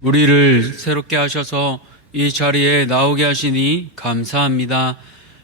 우리를 새롭게 하셔서 이 자리에 나오게 하시니 감사합니다.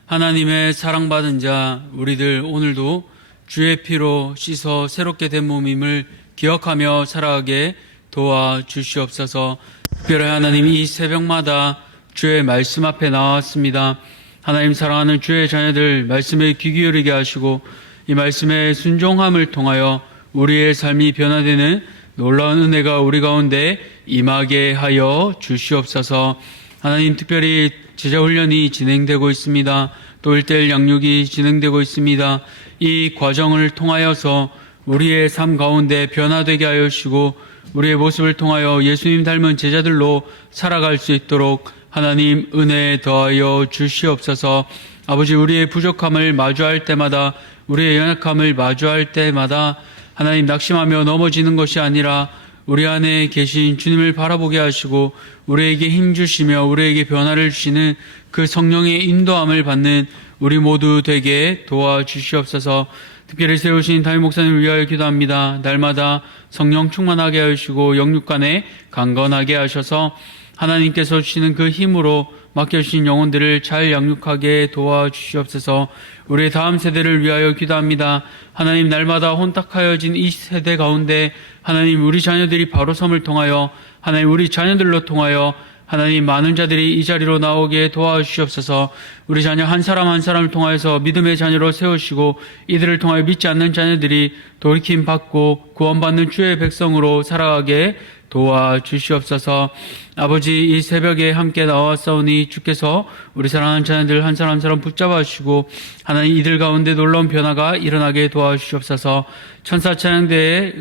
하나님의 사랑받은 자 우리들 오늘도 주의 피로 씻어 새롭게 된 몸임을 기억하며 살아가게 도와주시옵소서. 특별히 하나님 이 새벽마다 주의 말씀 앞에 나왔습니다. 하나님 사랑하는 주의 자녀들 말씀에 귀 기울이게 하시고 이 말씀의 순종함을 통하여 우리의 삶이 변화되는 놀라운 은혜가 우리 가운데 임하게 하여 주시옵소서. 하나님 특별히 제자훈련이 진행되고 있습니다. 또 1:1 양육이 진행되고 있습니다. 이 과정을 통하여서 우리의 삶 가운데 변화되게 하여 주시고 우리의 모습을 통하여 예수님 닮은 제자들로 살아갈 수 있도록 하나님 은혜 더하여 주시옵소서. 아버지 우리의 부족함을 마주할 때마다 우리의 연약함을 마주할 때마다 하나님 낙심하며 넘어지는 것이 아니라 우리 안에 계신 주님을 바라보게 하시고 우리에게 힘 주시며 우리에게 변화를 주시는 그 성령의 인도함을 받는 우리 모두 되게 도와주시옵소서. 특별히 세우신 담임 목사님을 위하여 기도합니다. 날마다 성령 충만하게 하시고 영육간에 강건하게 하셔서 하나님께서 주시는 그 힘으로 맡겨주신 영혼들을 잘 양육하게 도와주시옵소서. 우리의 다음 세대를 위하여 기도합니다. 하나님 날마다 혼탁하여진 이 세대 가운데 하나님 우리 자녀들이 바로 섬을 통하여 하나님 우리 자녀들로 통하여 하나님 많은 자들이 이 자리로 나오게 도와주시옵소서. 우리 자녀 한 사람 한 사람을 통하여서 믿음의 자녀로 세우시고 이들을 통하여 믿지 않는 자녀들이 돌이킴 받고 구원받는 주의 백성으로 살아가게 도와주시옵소서. 아버지 이 새벽에 함께 나왔사오니 주께서 우리 사랑하는 자녀들 한 사람 한 사람 붙잡아 주시고 하나님 이들 가운데 놀라운 변화가 일어나게 도와주시옵소서. 천사 찬양대의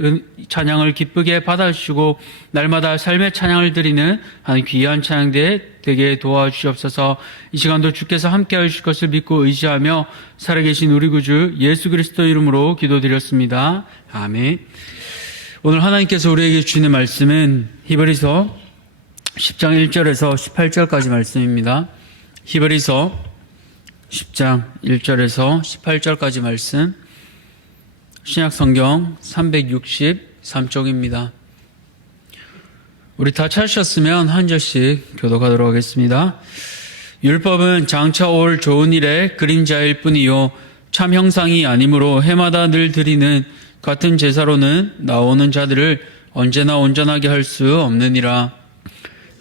찬양을 기쁘게 받아주시고 날마다 삶의 찬양을 드리는 하나님 귀한 찬양대 되게 도와주시옵소서. 이 시간도 주께서 함께 하실 것을 믿고 의지하며 살아계신 우리 구주 예수 그리스도 이름으로 기도드렸습니다. 아멘. 오늘 하나님께서 우리에게 주시는 말씀은 히브리서 10장 1절에서 18절까지 말씀입니다. 히브리서 10장 1절에서 18절까지 말씀, 신약성경 363쪽입니다. 우리 다 찾으셨으면 한 절씩 교독하도록 하겠습니다. 율법은 장차 올 좋은 일의 그림자일 뿐이요 참 형상이 아니므로 해마다 늘 드리는 같은 제사로는 나오는 자들을 언제나 온전하게 할 수 없느니라.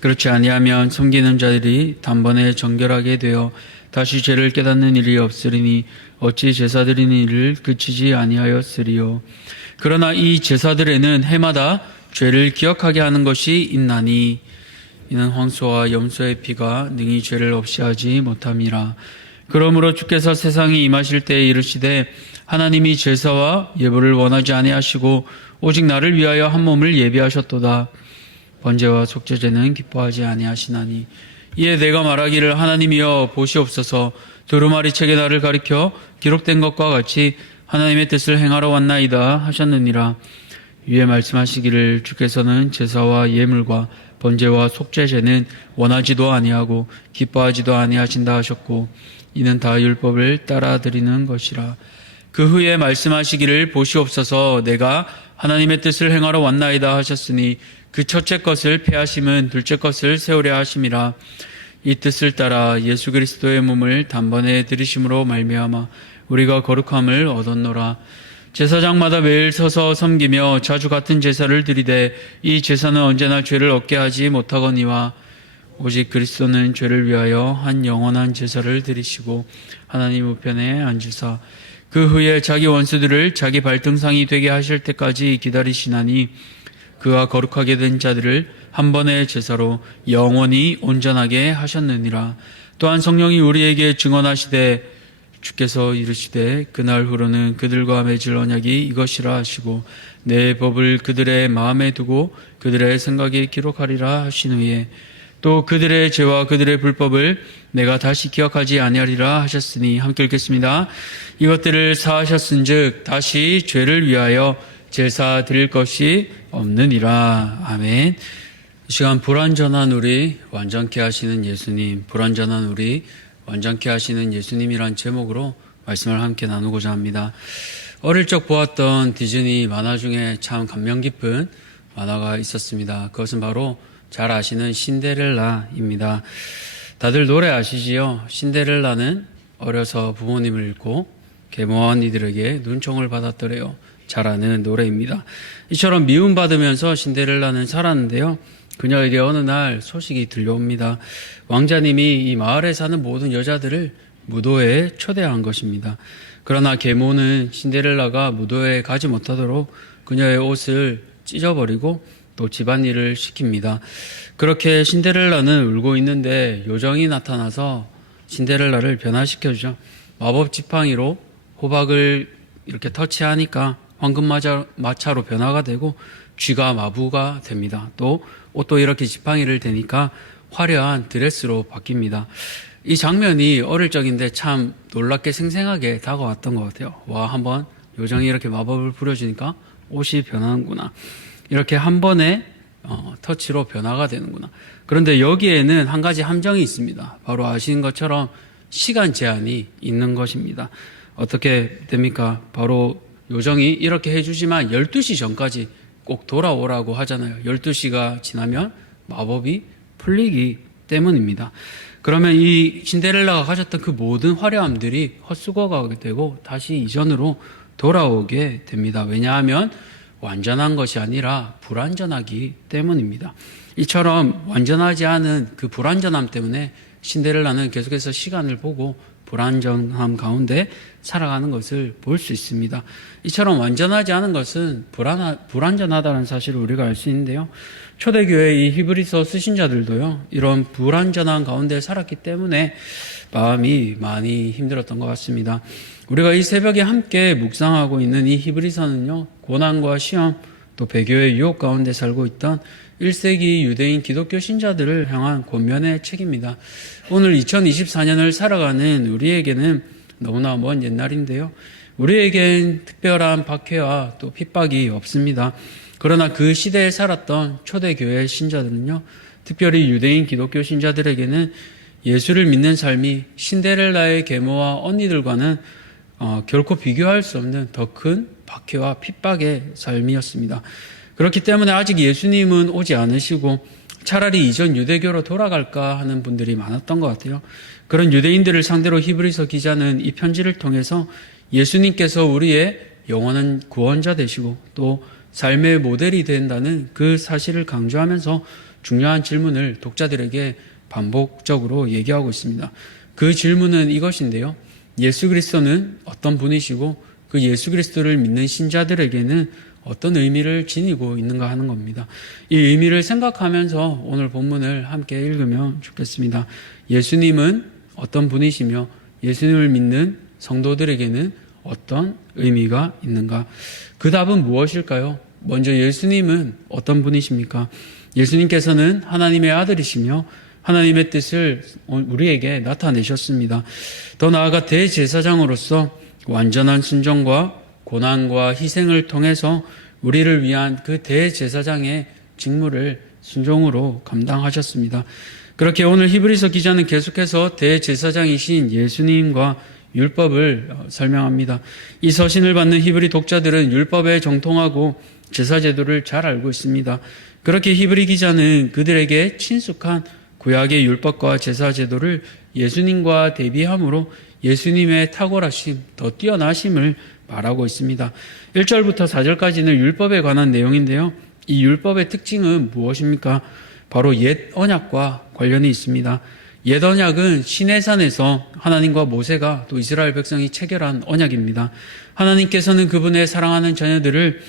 그렇지 아니하면 섬기는 자들이 단번에 정결하게 되어 다시 죄를 깨닫는 일이 없으리니 어찌 제사 드리는 일을 그치지 아니하였으리요. 그러나 이 제사들에는 해마다 죄를 기억하게 하는 것이 있나니 이는 황소와 염소의 피가 능히 죄를 없이 하지 못함이라. 그러므로 주께서 세상에 임하실 때에 이르시되 하나님이 제사와 예물을 원하지 아니하시고 오직 나를 위하여 한 몸을 예비하셨도다. 번제와 속죄제는 기뻐하지 아니하시나니 이에 내가 말하기를 하나님이여 보시옵소서. 두루마리 책에 나를 가리켜 기록된 것과 같이 하나님의 뜻을 행하러 왔나이다 하셨느니라. 위에 말씀하시기를 주께서는 제사와 예물과 번제와 속죄제는 원하지도 아니하고 기뻐하지도 아니하신다 하셨고 이는 다 율법을 따라 드리는 것이라. 그 후에 말씀하시기를 보시옵소서. 내가 하나님의 뜻을 행하러 왔나이다 하셨으니 그 첫째 것을 폐하심은 둘째 것을 세우려 하심이라. 이 뜻을 따라 예수 그리스도의 몸을 단번에 들이심으로 말미암아 우리가 거룩함을 얻었노라. 제사장마다 매일 서서 섬기며 자주 같은 제사를 드리되 이 제사는 언제나 죄를 얻게 하지 못하거니와 오직 그리스도는 죄를 위하여 한 영원한 제사를 드리시고 하나님 우편에 앉으사 그 후에 자기 원수들을 자기 발등상이 되게 하실 때까지 기다리시나니 그가 거룩하게 된 자들을 한 번의 제사로 영원히 온전하게 하셨느니라. 또한 성령이 우리에게 증언하시되 주께서 이르시되 그날 후로는 그들과 맺을 언약이 이것이라 하시고 내 법을 그들의 마음에 두고 그들의 생각에 기록하리라 하신 후에 또 그들의 죄와 그들의 불법을 내가 다시 기억하지 아니하리라 하셨으니 함께 읽겠습니다. 이것들을 사하셨은즉 다시 죄를 위하여 제사 드릴 것이 없느니라. 아멘. 이 시간 불완전한 우리 완전케 하시는 예수님, 불완전한 우리 완전케 하시는 예수님이란 제목으로 말씀을 함께 나누고자 합니다. 어릴 적 보았던 디즈니 만화 중에 참 감명 깊은 만화가 있었습니다. 그것은 바로 잘 아시는 신데렐라입니다. 다들 노래 아시지요? 신데렐라는 어려서 부모님을 잃고 계모 언니들에게 눈총을 받았더래요. 잘 아는 노래입니다. 이처럼 미움받으면서 신데렐라는 살았는데요. 그녀에게 어느 날 소식이 들려옵니다. 왕자님이 이 마을에 사는 모든 여자들을 무도회에 초대한 것입니다. 그러나 계모는 신데렐라가 무도회에 가지 못하도록 그녀의 옷을 찢어버리고 또 집안일을 시킵니다. 그렇게 신데렐라는 울고 있는데 요정이 나타나서 신데렐라를 변화시켜주죠. 마법 지팡이로 호박을 이렇게 터치하니까 황금마차로 변화가 되고 쥐가 마부가 됩니다. 또 옷도 이렇게 지팡이를 대니까 화려한 드레스로 바뀝니다. 이 장면이 어릴 적인데 참 놀랍게 생생하게 다가왔던 것 같아요. 와, 한번 요정이 이렇게 마법을 부려주니까 옷이 변하는구나. 이렇게 한 번에 터치로 변화가 되는구나. 그런데 여기에는 한 가지 함정이 있습니다. 바로 아시는 것처럼 시간 제한이 있는 것입니다. 어떻게 됩니까? 바로 요정이 이렇게 해주지만 12시 전까지 꼭 돌아오라고 하잖아요. 12시가 지나면 마법이 풀리기 때문입니다. 그러면 이 신데렐라가 가졌던 그 모든 화려함들이 헛수고가 되고 다시 이전으로 돌아오게 됩니다. 왜냐하면 완전한 것이 아니라 불완전하기 때문입니다. 이처럼 완전하지 않은 그 불완전함 때문에 신데렐라는 계속해서 시간을 보고 불완전함 가운데 살아가는 것을 볼 수 있습니다. 이처럼 완전하지 않은 것은 불완전하다는 사실을 우리가 알 수 있는데요. 초대교회 이 히브리서 쓰신 자들도요, 이런 불완전한 가운데 살았기 때문에 마음이 많이 힘들었던 것 같습니다. 우리가 이 새벽에 함께 묵상하고 있는 이 히브리서는요, 고난과 시험, 또 배교의 유혹 가운데 살고 있던 1세기 유대인 기독교 신자들을 향한 권면의 책입니다. 오늘 2024년을 살아가는 우리에게는 너무나 먼 옛날인데요. 우리에겐 특별한 박해와 또 핍박이 없습니다. 그러나 그 시대에 살았던 초대교회 신자들은요, 특별히 유대인 기독교 신자들에게는 예수를 믿는 삶이 신데렐라의 계모와 언니들과는 결코 비교할 수 없는 더 큰 박해와 핍박의 삶이었습니다. 그렇기 때문에 아직 예수님은 오지 않으시고 차라리 이전 유대교로 돌아갈까 하는 분들이 많았던 것 같아요. 그런 유대인들을 상대로 히브리서 기자는 이 편지를 통해서 예수님께서 우리의 영원한 구원자 되시고 또 삶의 모델이 된다는 그 사실을 강조하면서 중요한 질문을 독자들에게 반복적으로 얘기하고 있습니다. 그 질문은 이것인데요. 예수 그리스도는 어떤 분이시고 그 예수 그리스도를 믿는 신자들에게는 어떤 의미를 지니고 있는가 하는 겁니다. 이 의미를 생각하면서 오늘 본문을 함께 읽으면 좋겠습니다. 예수님은 어떤 분이시며 예수님을 믿는 성도들에게는 어떤 의미가 있는가? 그 답은 무엇일까요? 먼저 예수님은 어떤 분이십니까? 예수님께서는 하나님의 아들이시며 하나님의 뜻을 우리에게 나타내셨습니다. 더 나아가 대제사장으로서 완전한 순종과 고난과 희생을 통해서 우리를 위한 그 대제사장의 직무를 순종으로 감당하셨습니다. 그렇게 오늘 히브리서 기자는 계속해서 대제사장이신 예수님과 율법을 설명합니다. 이 서신을 받는 히브리 독자들은 율법에 정통하고 제사제도를 잘 알고 있습니다. 그렇게 히브리 기자는 그들에게 친숙한 구약의 율법과 제사제도를 예수님과 대비함으로 예수님의 탁월하심, 더 뛰어나심을 말하고 있습니다. 1절부터 4절까지는 율법에 관한 내용인데요. 이 율법의 특징은 무엇입니까? 바로 옛 언약과 관련이 있습니다. 옛 언약은 시내산에서 하나님과 모세가 또 이스라엘 백성이 체결한 언약입니다. 하나님께서는 그분의 사랑하는 자녀들을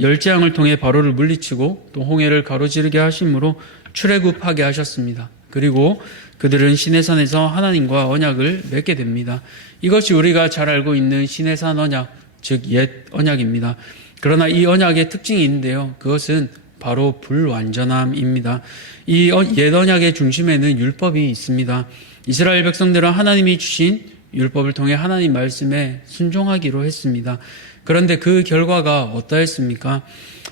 열재앙을 통해 바로를 물리치고 또 홍해를 가로지르게 하심으로 출애굽하게 하셨습니다. 그리고 그들은 시내산에서 하나님과 언약을 맺게 됩니다. 이것이 우리가 잘 알고 있는 시내산 언약, 즉 옛 언약입니다. 그러나 이 언약의 특징이 있는데요. 그것은 바로 불완전함입니다. 이 옛 언약의 중심에는 율법이 있습니다. 이스라엘 백성들은 하나님이 주신 율법을 통해 하나님 말씀에 순종하기로 했습니다. 그런데 그 결과가 어떠했습니까?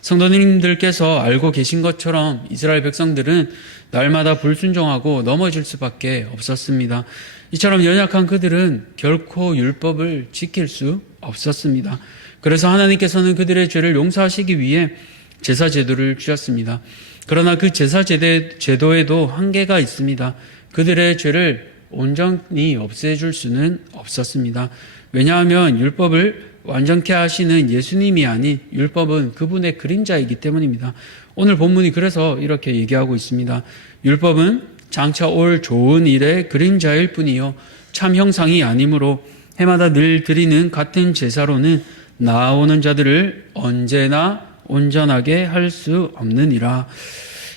성도님들께서 알고 계신 것처럼 이스라엘 백성들은 날마다 불순종하고 넘어질 수밖에 없었습니다. 이처럼 연약한 그들은 결코 율법을 지킬 수 없었습니다. 그래서 하나님께서는 그들의 죄를 용서하시기 위해 제사 제도를 주셨습니다. 그러나 그 제사 제도에도 한계가 있습니다. 그들의 죄를 온전히 없애줄 수는 없었습니다. 왜냐하면 율법을 완전케 하시는 예수님이 아닌 율법은 그분의 그림자이기 때문입니다. 오늘 본문이 그래서 이렇게 얘기하고 있습니다. 율법은 장차 올 좋은 일의 그림자일 뿐이요 참 형상이 아니므로 해마다 늘 드리는 같은 제사로는 나아오는 자들을 언제나 온전하게 할 수 없느니라.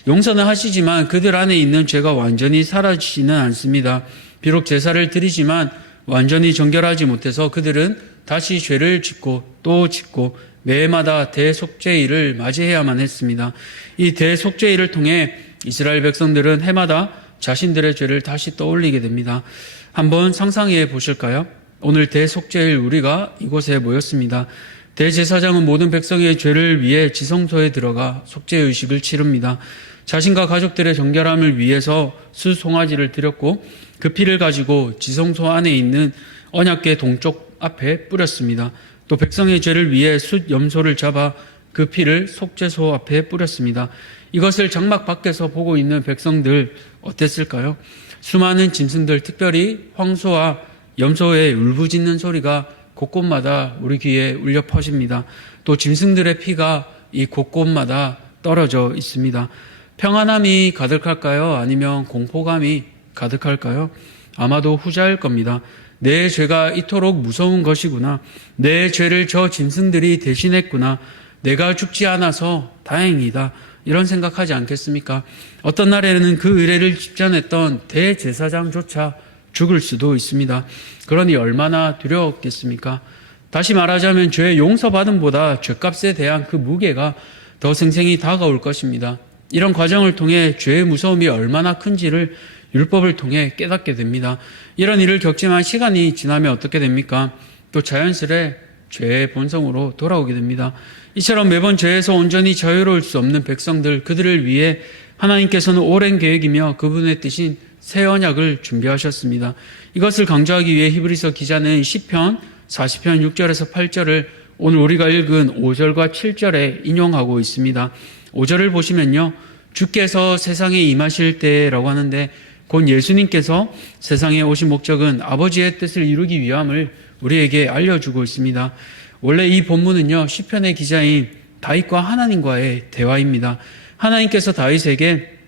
용서는 하시지만 그들 안에 있는 죄가 완전히 사라지지는 않습니다. 비록 제사를 드리지만 완전히 정결하지 못해서 그들은 다시 죄를 짓고 또 짓고 매해마다 대속죄일을 맞이해야만 했습니다. 이 대속죄일을 통해 이스라엘 백성들은 해마다 자신들의 죄를 다시 떠올리게 됩니다. 한번 상상해 보실까요? 오늘 대속죄일 우리가 이곳에 모였습니다. 대제사장은 모든 백성의 죄를 위해 지성소에 들어가 속죄의식을 치릅니다. 자신과 가족들의 정결함을 위해서 수송아지를 드렸고 그 피를 가지고 지성소 안에 있는 언약궤 동쪽 앞에 뿌렸습니다. 또 백성의 죄를 위해 숫 염소를 잡아 그 피를 속죄소 앞에 뿌렸습니다. 이것을 장막 밖에서 보고 있는 백성들 어땠을까요? 수많은 짐승들, 특별히 황소와 염소의 울부짖는 소리가 곳곳마다 우리 귀에 울려 퍼집니다. 또 짐승들의 피가 이 곳곳마다 떨어져 있습니다. 평안함이 가득할까요? 아니면 공포감이 가득할까요? 아마도 후자일 겁니다. 내 죄가 이토록 무서운 것이구나. 내 죄를 저 짐승들이 대신했구나. 내가 죽지 않아서 다행이다. 이런 생각하지 않겠습니까? 어떤 날에는 그 의뢰를 집전했던 대제사장조차 죽을 수도 있습니다. 그러니 얼마나 두려웠겠습니까? 다시 말하자면 죄의 용서받음보다 죄값에 대한 그 무게가 더 생생히 다가올 것입니다. 이런 과정을 통해 죄의 무서움이 얼마나 큰지를 율법을 통해 깨닫게 됩니다. 이런 일을 겪지만 시간이 지나면 어떻게 됩니까? 또 자연스레 죄의 본성으로 돌아오게 됩니다. 이처럼 매번 죄에서 온전히 자유로울 수 없는 백성들, 그들을 위해 하나님께서는 오랜 계획이며 그분의 뜻인 새 언약을 준비하셨습니다. 이것을 강조하기 위해 히브리서 기자는 시편 40편 6절에서 8절을 오늘 우리가 읽은 5절과 7절에 인용하고 있습니다. 5절을 보시면요, 주께서 세상에 임하실 때라고 하는데 곧 예수님께서 세상에 오신 목적은 아버지의 뜻을 이루기 위함을 우리에게 알려주고 있습니다. 원래 이 본문은요, 시편의 기자인 다윗과 하나님과의 대화입니다. 하나님께서 다윗에게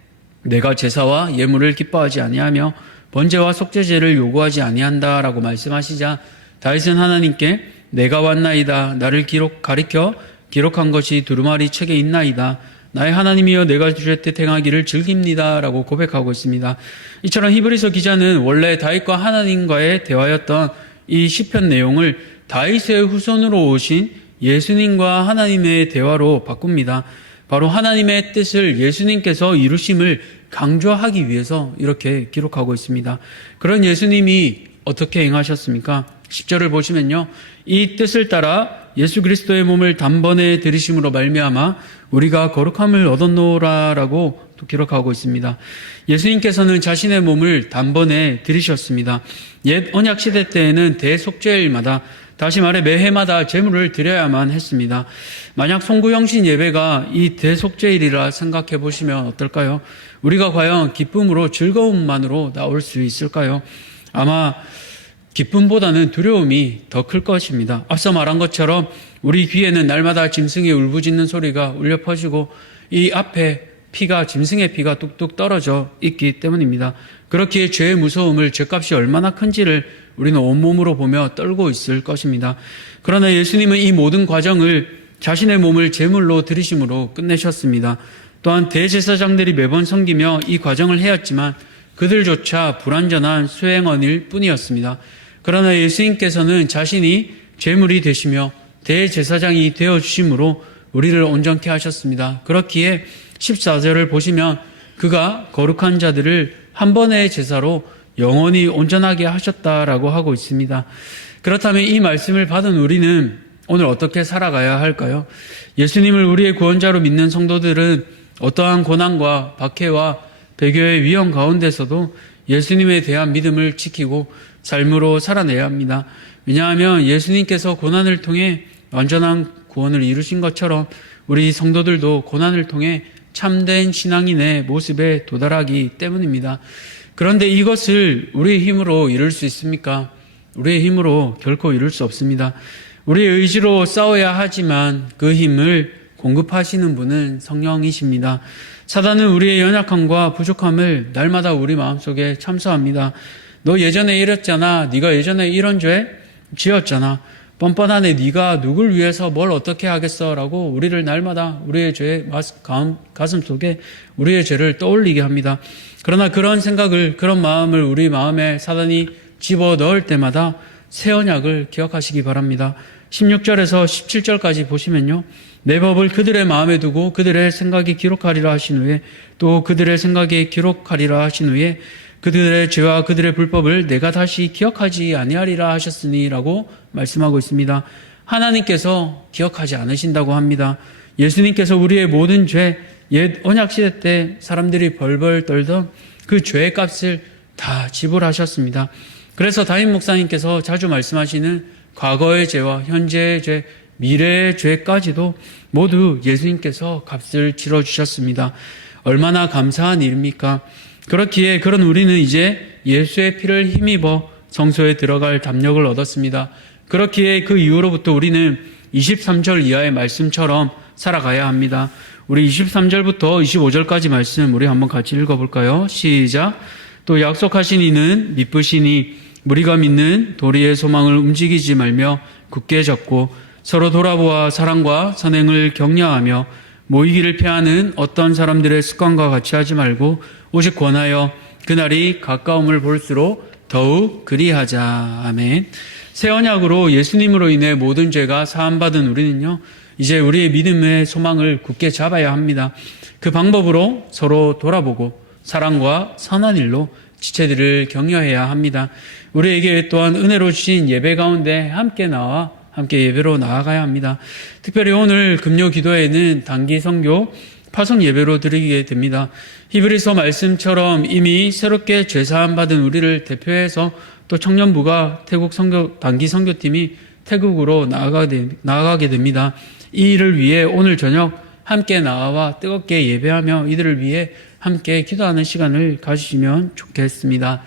내가 제사와 예물을 기뻐하지 아니하며 번제와 속죄제를 요구하지 아니한다라고 말씀하시자 다윗은 하나님께 내가 왔나이다. 나를 가리켜 기록한 것이 두루마리 책에 있나이다. 나의 하나님이여 내가 주의 뜻 행하기를 즐깁니다. 라고 고백하고 있습니다. 이처럼 히브리서 기자는 원래 다윗과 하나님과의 대화였던 이 시편 내용을 다윗의 후손으로 오신 예수님과 하나님의 대화로 바꿉니다. 바로 하나님의 뜻을 예수님께서 이루심을 강조하기 위해서 이렇게 기록하고 있습니다. 그런 예수님이 어떻게 행하셨습니까? 10절을 보시면요, 이 뜻을 따라 예수 그리스도의 몸을 단번에 들이심으로 말미암아 우리가 거룩함을 얻었노라라고 또 기록하고 있습니다. 예수님께서는 자신의 몸을 단번에 들이셨습니다. 옛 언약 시대 때에는 대속죄일마다, 다시 말해 매해마다 제물을 드려야만 했습니다. 만약 송구영신 예배가 이 대속죄일이라 생각해 보시면 어떨까요? 우리가 과연 기쁨으로 즐거움만으로 나올 수 있을까요? 아마 기쁨보다는 두려움이 더 클 것입니다. 앞서 말한 것처럼 우리 귀에는 날마다 짐승의 울부짖는 소리가 울려 퍼지고 이 앞에 짐승의 피가 뚝뚝 떨어져 있기 때문입니다. 그렇기에 죄의 무서움을, 죄값이 얼마나 큰지를 우리는 온몸으로 보며 떨고 있을 것입니다. 그러나 예수님은 이 모든 과정을 자신의 몸을 제물로 드리심으로 끝내셨습니다. 또한 대제사장들이 매번 섬기며 이 과정을 해왔지만 그들조차 불완전한 수행원일 뿐이었습니다. 그러나 예수님께서는 자신이 제물이 되시며 대제사장이 되어주심으로 우리를 온전케 하셨습니다. 그렇기에 14절을 보시면 그가 거룩한 자들을 한 번의 제사로 영원히 온전하게 하셨다라고 하고 있습니다. 그렇다면 이 말씀을 받은 우리는 오늘 어떻게 살아가야 할까요? 예수님을 우리의 구원자로 믿는 성도들은 어떠한 고난과 박해와 배교의 위험 가운데서도 예수님에 대한 믿음을 지키고 삶으로 살아내야 합니다. 왜냐하면 예수님께서 고난을 통해 완전한 구원을 이루신 것처럼 우리 성도들도 고난을 통해 참된 신앙인의 모습에 도달하기 때문입니다. 그런데 이것을 우리의 힘으로 이룰 수 있습니까? 우리의 힘으로 결코 이룰 수 없습니다. 우리의 의지로 싸워야 하지만 그 힘을 공급하시는 분은 성령이십니다. 사단은 우리의 연약함과 부족함을 날마다 우리 마음속에 참소합니다. 너 예전에 이랬잖아. 네가 예전에 이런 죄 지었잖아. 뻔뻔하네. 네가 누굴 위해서 뭘 어떻게 하겠어? 라고 우리를 날마다 우리의 죄 가슴 속에 우리의 죄를 떠올리게 합니다. 그러나 그런 생각을, 그런 마음을 우리 마음에 사단이 집어넣을 때마다 새 언약을 기억하시기 바랍니다. 16절에서 17절까지 보시면요. 내 법을 그들의 마음에 두고 그들의 생각에 기록하리라 하신 후에, 또 그들의 생각에 기록하리라 하신 후에 그들의 죄와 그들의 불법을 내가 다시 기억하지 아니하리라 하셨으니 라고 말씀하고 있습니다. 하나님께서 기억하지 않으신다고 합니다. 예수님께서 우리의 모든 죄, 옛 언약시대 때 사람들이 벌벌 떨던 그 죄의 값을 다 지불하셨습니다. 그래서 담임 목사님께서 자주 말씀하시는 과거의 죄와 현재의 죄, 미래의 죄까지도 모두 예수님께서 값을 치러주셨습니다. 얼마나 감사한 일입니까? 그렇기에 그런 우리는 이제 예수의 피를 힘입어 성소에 들어갈 담력을 얻었습니다. 그렇기에 그 이후로부터 우리는 23절 이하의 말씀처럼 살아가야 합니다. 우리 23절부터 25절까지 말씀 우리 한번 같이 읽어볼까요? 시작. 또 약속하신 이는 미쁘시니 우리가 믿는 도리의 소망을 움직이지 말며 굳게 잡고 서로 돌아보아 사랑과 선행을 격려하며 모이기를 피하는 어떤 사람들의 습관과 같이 하지 말고 오직 권하여 그날이 가까움을 볼수록 더욱 그리하자. 아멘. 새 언약으로 예수님으로 인해 모든 죄가 사함받은 우리는요, 이제 우리의 믿음의 소망을 굳게 잡아야 합니다. 그 방법으로 서로 돌아보고 사랑과 선한 일로 지체들을 격려해야 합니다. 우리에게 또한 은혜로 주신 예배 가운데 함께 나와 함께 예배로 나아가야 합니다. 특별히 오늘 금요 기도회는 단기 선교 파송 예배로 드리게 됩니다. 히브리서 말씀처럼 이미 새롭게 죄사함 받은 우리를 대표해서 또 청년부가 태국 단기 선교팀이 태국으로 나아가게 됩니다. 이 일을 위해 오늘 저녁 함께 나와 뜨겁게 예배하며 이들을 위해 함께 기도하는 시간을 가지시면 좋겠습니다.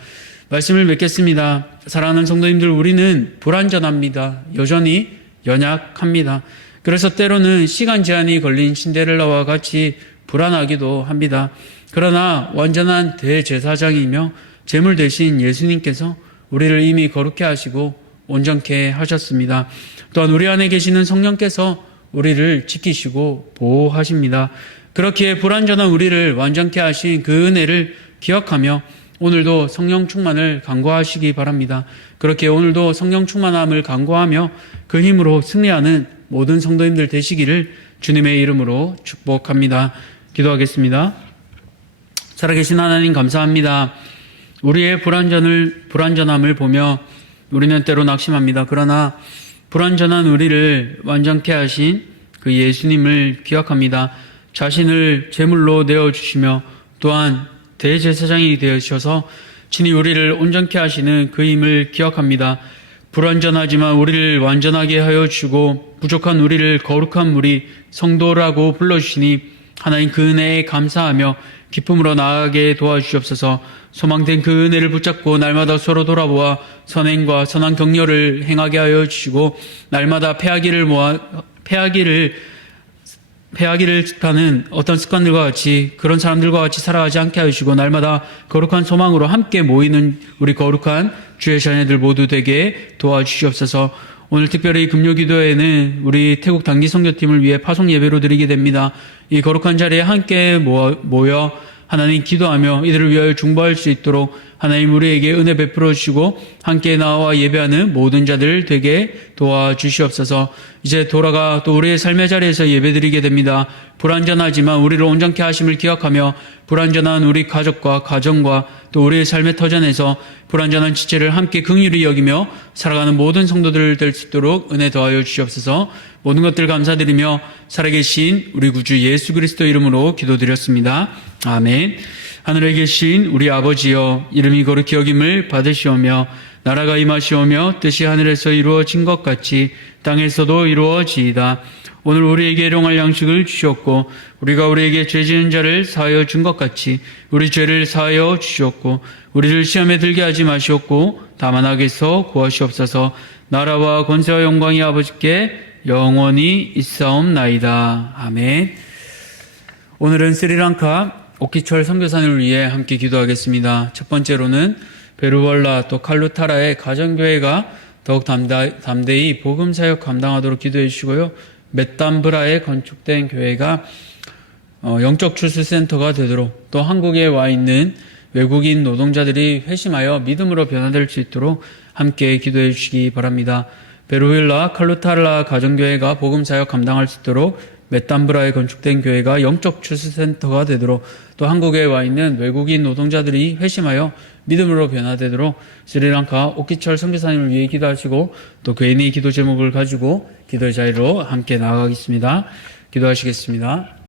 말씀을 맺겠습니다. 사랑하는 성도님들, 우리는 불완전합니다. 여전히 연약합니다. 그래서 때로는 시간 제한이 걸린 신데렐라와 같이 불안하기도 합니다. 그러나 완전한 대제사장이며 제물 대신 예수님께서 우리를 이미 거룩해 하시고 온전케 하셨습니다. 또한 우리 안에 계시는 성령께서 우리를 지키시고 보호하십니다. 그렇기에 불완전한 우리를 완전케 하신 그 은혜를 기억하며 오늘도 성령 충만을 간구하시기 바랍니다. 그렇게 오늘도 성령 충만함을 간구하며 그 힘으로 승리하는 모든 성도님들 되시기를 주님의 이름으로 축복합니다. 기도하겠습니다. 살아계신 하나님 감사합니다. 우리의 불완전함을 보며 우리는 때로 낙심합니다. 그러나 불완전한 우리를 완전케 하신 그 예수님을 기억합니다. 자신을 제물로 내어주시며 또한 대제사장이 되어주셔서 친히 우리를 온전케 하시는 그 힘을 기억합니다. 불완전하지만 우리를 완전하게 하여 주시고 부족한 우리를 거룩한 무리 성도라고 불러주시니 하나님 그 은혜에 감사하며 기쁨으로 나아가게 도와주시옵소서. 소망된 그 은혜를 붙잡고 날마다 서로 돌아보아 선행과 선한 격려를 행하게 하여 주시고 날마다 패하기를 하는 어떤 습관들과 같이 그런 사람들과 같이 살아가지 않게 하시고 날마다 거룩한 소망으로 함께 모이는 우리 거룩한 주의 자녀들 모두 되게 도와주시옵소서. 오늘 특별히 금요기도에는 우리 태국 단기 선교팀을 위해 파송 예배로 드리게 됩니다. 이 거룩한 자리에 함께 모여 하나님 기도하며 이들을 위하여 중보할 수 있도록 하나님 우리에게 은혜 베풀어 주시고 함께 나와 예배하는 모든 자들 되게 도와주시옵소서. 이제 돌아가 또 우리의 삶의 자리에서 예배드리게 됩니다. 불완전하지만 우리를 온전케 하심을 기억하며 불완전한 우리 가족과 가정과 또 우리의 삶의 터전에서 불완전한 지체를 함께 긍휼히 여기며 살아가는 모든 성도들 될 수 있도록 은혜 더하여 주시옵소서. 모든 것들 감사드리며 살아계신 우리 구주 예수 그리스도 이름으로 기도드렸습니다. 아멘. 하늘에 계신 우리 아버지여, 이름이 거룩히 여김을 받으시오며 나라가 임하시오며 뜻이 하늘에서 이루어진 것 같이 땅에서도 이루어지이다. 오늘 우리에게 일용할 양식을 주셨고 우리가 우리에게 죄 지은 자를 사하여 준 것 같이 우리 죄를 사하여 주셨고 우리를 시험에 들게 하지 마시옵고 다만 악에서 구하시옵소서. 나라와 권세와 영광이 아버지께 영원히 있사옵나이다. 아멘. 오늘은 스리랑카 오키철 선교사님을 위해 함께 기도하겠습니다. 첫 번째로는 베루월라 또 칼루타라의 가정교회가 더욱 담대히 복음사역 감당하도록 기도해 주시고요. 맷담브라에 건축된 교회가 영적 출수센터가 되도록, 또 한국에 와 있는 외국인 노동자들이 회심하여 믿음으로 변화될 수 있도록 함께 기도해 주시기 바랍니다. 베루윌라 칼루타라 가정교회가 복음사역 감당할 수 있도록, 맷담브라에 건축된 교회가 영적 출수센터가 되도록, 또 한국에 와 있는 외국인 노동자들이 회심하여 믿음으로 변화되도록 스리랑카 오키철 선교사님을 위해 기도하시고, 또 개인의 기도 제목을 가지고 기도의 자리로 함께 나아가겠습니다. 기도하시겠습니다.